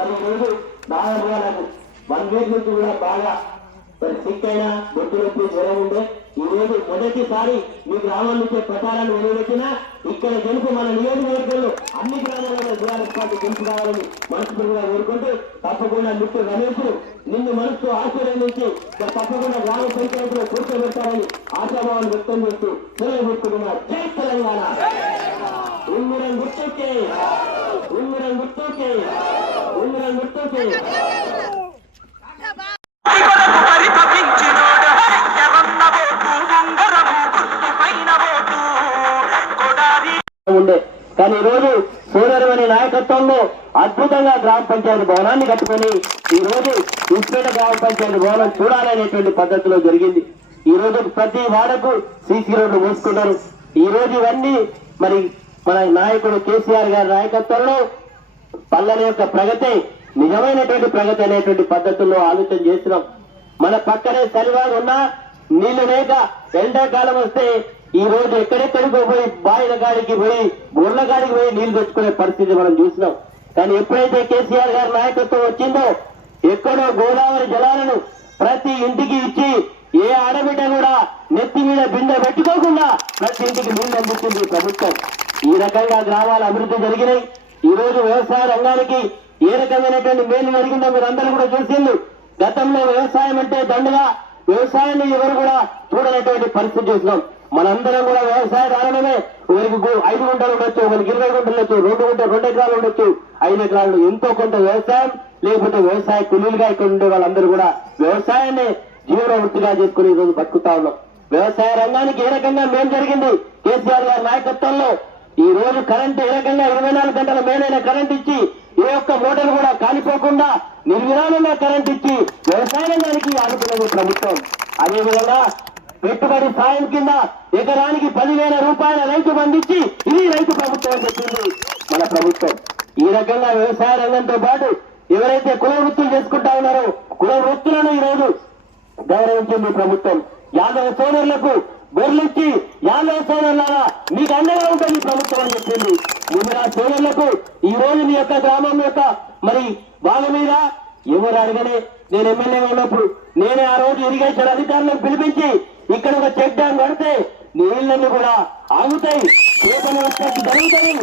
దాదాపుగా నాకు one week నుంచి కూడా బాగా మరి సిక్ అయినా గొంతు నొప్పి జ్వరం ఉండే ఈ రోజు మొదటిసారి మీ గ్రామం నుంచే ప్రచారాన్ని వెలువెట్టిన ఇక్కడ గెలుపు మన నియోజకవర్గంలో అన్ని గ్రామాలలో టీఆర్ఎస్ పార్టీ గెలుపు కావాలని మనస్ఫూర్తిగా కోరుకుంటూ తప్పకుండా మిత్రుడు రమేష్ నిన్ను మనసు ఆశీర్వదించి మరి తప్పకుండా గ్రామ పంచాయతీలో కూర్చోబెట్టాలని ఆశాభావాన్ని వ్యక్తం చేస్తూ సెలవు పెట్టుకున్నా జై తెలంగాణ. ఉంగురం గుర్తుకే. ఉంగురం గుర్తుకే. ఉండే. కానీ ఈరోజు రోజు నాయకత్వంలో అద్భుతంగా గ్రామ పంచాయతీ భవనాన్ని కట్టుకొని ఈ రోజు ఉస్పేట గ్రామ పంచాయతీ భవనం చూడాలనేటువంటి పద్ధతిలో జరిగింది. ఈ రోజు ప్రతి వాడకు సీసీ రోడ్లు మూసుకున్నారు. ఈ రోజు ఇవన్నీ మరి మన నాయకుడు కేసీఆర్ గారి నాయకత్వంలో పల్లెల యొక్క ప్రగతి నిజమైనటువంటి ప్రగతి అనేటువంటి పద్ధతుల్లో ఆలోచన చేసినాం మన పక్కనే సరివారు ఉన్నా నీళ్ళు లేక ఎండాకాలం వస్తే ఈ రోజు ఎక్కడెక్కడికో పోయి బాయిల గాడికి పోయి గుర్ల గాడికి పోయి నీళ్ళు తెచ్చుకునే పరిస్థితి మనం చూసినాం కానీ ఎప్పుడైతే కేసీఆర్ గారి నాయకత్వం వచ్చిందో ఎక్కడో గోదావరి జలాలను ప్రతి ఇంటికి ఇచ్చి ఏ ఆడబిడ్డ కూడా నెత్తి మీద బిందె పెట్టుకోకుండా ప్రతి ఇంటికి నీళ్ళు అందిస్తుంది ప్రభుత్వం. ఈ రకంగా గ్రామాల అభివృద్ధి జరిగినాయి. ఈ రోజు వ్యవసాయ రంగానికి ఏ రకమైనటువంటి మేలు జరిగిందో మీరు అందరూ కూడా చూసిండు గతంలో వ్యవసాయం అంటే దండగా. వ్యవసాయాన్ని ఎవరు కూడా చూడనటువంటి పరిస్థితి చూసినాం. మనందరం కూడా వ్యవసాయదారులమే ఒకరికి ఐదు గుంటలు ఉండొచ్చు ఒకరికి ఇరవై గుంటలు ఉండొచ్చు రెండు గుంటలు రెండు ఎకరాలు ఉండొచ్చు. ఐదు ఎకరాలు ఎంతో కొంత వ్యవసాయం లేకపోతే వ్యవసాయ కూలీలుగా ఇక్కడ ఉండే వాళ్ళందరూ కూడా వ్యవసాయాన్ని జీవన వృత్తిగా చేసుకుని ఈరోజు రోజు బతుకుతా ఉన్నాం. వ్యవసాయ రంగానికి ఏ రకంగా మేం జరిగింది? కేసీఆర్ గారి నాయకత్వంలో ఈ రోజు కరెంట్ ఏ రకంగా ఇరవై నాలుగు గంటల మేలైన కరెంట్ ఇచ్చి ఏ ఒక్క మోటార్ కూడా కాలిపోకుండా నిర్విరామంగా కరెంట్ ఇచ్చి వ్యవసాయ రంగానికి ఆదుకున్నది ప్రభుత్వం. అదేవిధంగా పెట్టుబడి సాయం కింద ఎకరానికి పదివేల రూపాయల రైతు బంధించి ఇది రైతు ప్రభుత్వం అని చెప్పింది మన ప్రభుత్వం. ఈ రకంగా వ్యవసాయ రంగంతో పాటు ఎవరైతే కుల వృత్తులు చేసుకుంటా ఉన్నారో కుల వృత్తులను ఈ రోజు గౌరవించింది ప్రభుత్వం. యాదవ సోదరులకు గొర్రెక్కి యాదవ సోదరులారా మీకు అండగా ఉంటుంది ప్రభుత్వం అని చెప్పింది. ముందుగా సోదరులకు ఈ రోజు మీ యొక్క గ్రామం యొక్క మరి వాళ్ళ మీద ఎవరు అడగనే నేను ఎమ్మెల్యేగా ఉన్నప్పుడు నేనే ఆ రోజు ఇరిగేషన్ అధికారులను పిలిపించి ఇక్కడ ఒక చెక్ డ్యామ్ కడితే నీళ్ళన్నీ కూడా ఆగుతాయి. చేపలు ఉత్పత్తి జరుగుతాయి.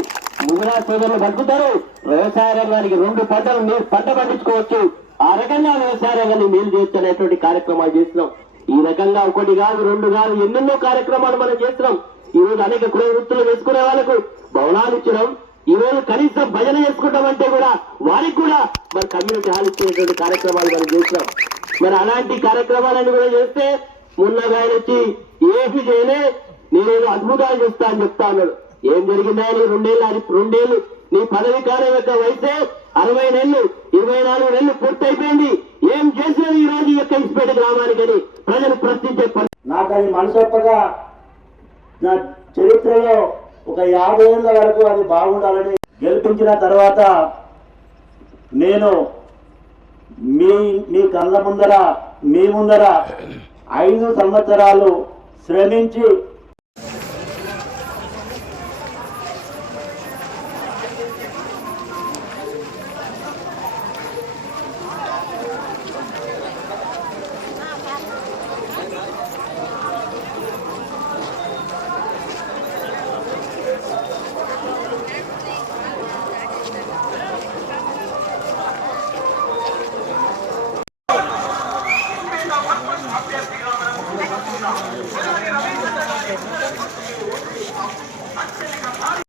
ముగురా సోదరులు బతుకుతారు. వ్యవసాయ రంగానికి రెండు పంటలు నీరు పంట పండించుకోవచ్చు. ఆ రకంగా వ్యవసాయ రంగాన్ని మేలు చేయొచ్చు అనేటువంటి కార్యక్రమాలు చేస్తున్నాం. ఈ రకంగా ఒకటి కాదు రెండు కాదు ఎన్నెన్నో కార్యక్రమాలు మనం చేస్తున్నాం. ఈ రోజు అనేక కుల వృత్తులు వేసుకునే వాళ్ళకు భవనాలు ఇచ్చడం ఈ రోజు కనీసం భజన చేసుకుంటామంటే కూడా వారికి కూడా మరి కమ్యూనిటీ హాల్ ఇచ్చేటువంటి కార్యక్రమాలు మనం చేస్తున్నాం. మరి అలాంటి కార్యక్రమాలన్నీ కూడా చేస్తే మున్నగాయన వచ్చి ఏమి చేయలే నేనేదో అద్భుతాలు చేస్తా అని చెప్తా అన్నాడు. ఏం జరిగిందా నీ రెండేళ్ళు అది రెండేళ్ళు నీ పదవి కాలం యొక్క వయసే అరవై నెలలు ఇరవై నాలుగు నెలలు పూర్తయిపోయింది. ఏం చేసినది ఈ రోజు ఈ యొక్క ఇసుపేట గ్రామానికని? ప్రజలు ప్రశ్నించే పని నాకు అది మనసొప్పగా నా చరిత్రలో ఒక యాభై ఏళ్ళ వరకు అది బాగుండాలని గెలిపించిన తర్వాత నేను మీ మీ కళ్ళ ముందర మీ ముందర ఐదు సంవత్సరాలు శ్రమించి